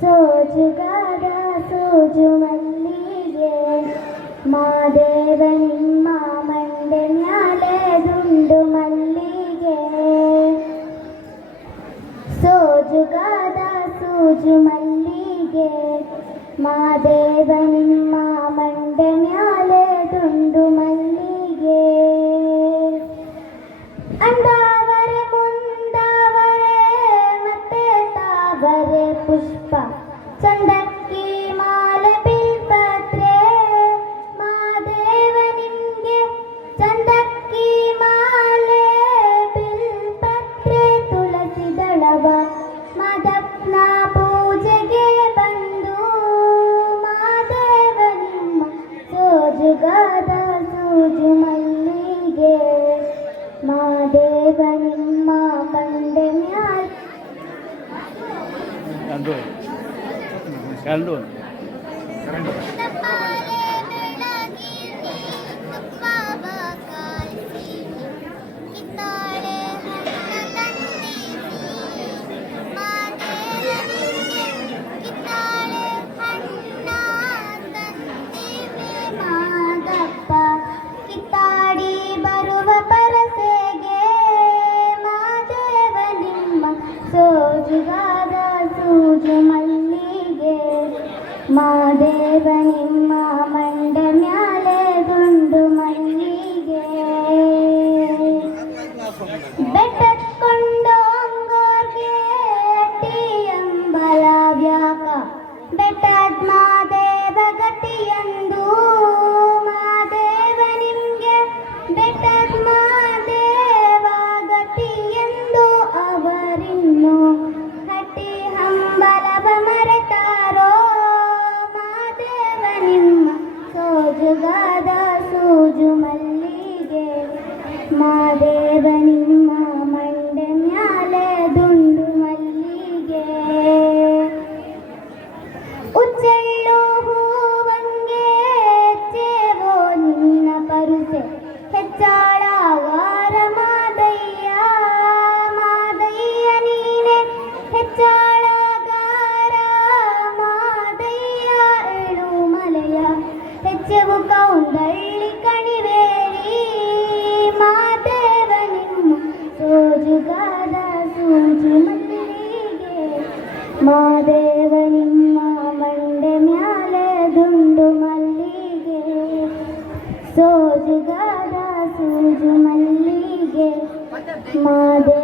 ಸೋಜುಗಾದ ಸೋಜು ಮಲ್ಲಿಗೆ ಮಾದೇವ ನಿಮ್ಮ ಮಂಡೆ ಮ್ಯಾಲೆ ದುಂಡು ಮಲ್ಲಿಗೆ ಸೋಜುಗಾದ ಸೋಜು ಮಲ್ಲಿಗೆ ಮಾದೇವ ನಿಮ್ಮ ಮಂಡೆ ಮ್ಯಾಲೆ ದುಂಡು ಮಲ್ಲಿಗೆ ಅಂದಾವರೆ ಮುಂದಾವರೆ ಮತ್ತೆ ತಾವರೆ ಪುಷ್ಪ ಚಂದಕ್ಕಿ ಮಾಲೆ ಬಿಲ್ಪತ್ರೆ ಮಾದೇವ ನಿಮ್ಗೆ ಚಂದಕ್ಕಿ ಮಾಲೆ ಬಿಲ್ಪತ್ರೆ ತುಳಸಿ ದಳವ ಮಾದಪ್ಪನ ಪೂಜೆಗೆ ಬಂದು ಮಾದೇವ ನಿಮ್ಮ ಸೋಜುಗಾದ ಸೂಜು ಮಲ್ಲಿಗೆ ಮಾದೇವ ನಿಮ್ಮ ಮಂಡೆ ಮ್ಯಾಲೆ Kandun. ಕಿತ್ತಾಡಿ ಬರುವ ಪರಸೆಗೆ ಮಾದೇವ ನಿಮ್ಮ ಸೋಜುಗಾದ ಸೂಜು ಮಲ್ಲಿಗೆ ಮಾದೇವ ನಿಮ್ಮ ಮಂಡ ಮ್ಯಾಲೆ ದುಂಡು ಮಲ್ಲಿಗೆ ಬೆಟ್ಟತ್ಕೊಂಡು ಅಂಗೋರ್ಗೆ ಅಂಬಲ ವ್ಯಾಕ ಬೆಟ್ಟದ ಮಾದೇವ ಗತಿಯಂದು ಮಾದೇವ ನಿಮ್ಗೆ ಬೆಟ್ಟದ ಮಾದೇವ ಗತಿಯಂದು ಅವರಿನ್ನು ಹಟ್ಟಿ ಹಂಬಲವ ಮರೆತಾರೋ ಮಾದೇವ ನಿಮ್ಮ ಸೋಜುಗಾದ ಸೂಜು ಮಲ್ಲಿಗೆ ಮಾದೇವ ನಿಮ್ಮ ಮಂಡೆ ಮ್ಯಾಲೆ ದುಂಡು ಮಲ್ಲಿಗೆ ಉಚ್ಚೆಳ್ಳು ಹೂವಂಗೆ ಚೇವೋ ನಿನ್ನ ಪರುಸೆ ಹೆಚ್ಚಾಳಗಾರ ಮಾದಯ್ಯ ಮಾದಯ್ಯ ನೀನೆ ಹೆಚ್ಚಾಳಗಾರ ಮಾದಯ್ಯ ಏಳು ಮಲೆಯ ಹೆಚ್ಚೆವು ಕೌಂದಳ್ಳಿ ಕಣಿವೇರಿ ಮಾದೇವ ನಿಮ್ಮ ಸೋಜುಗಾದ ಸೂಜು ಮಲ್ಲಿಗೆ ಮಾದೇವ ನಿಮ್ಮ ಮಂಡೆ ಮ್ಯಾಲೆ ದುಂಡು ಮಲ್ಲಿಗೆ ಸೋಜುಗಾದ ಸೂಜು ಮಲ್ಲಿಗೆ ಮಾದೇವ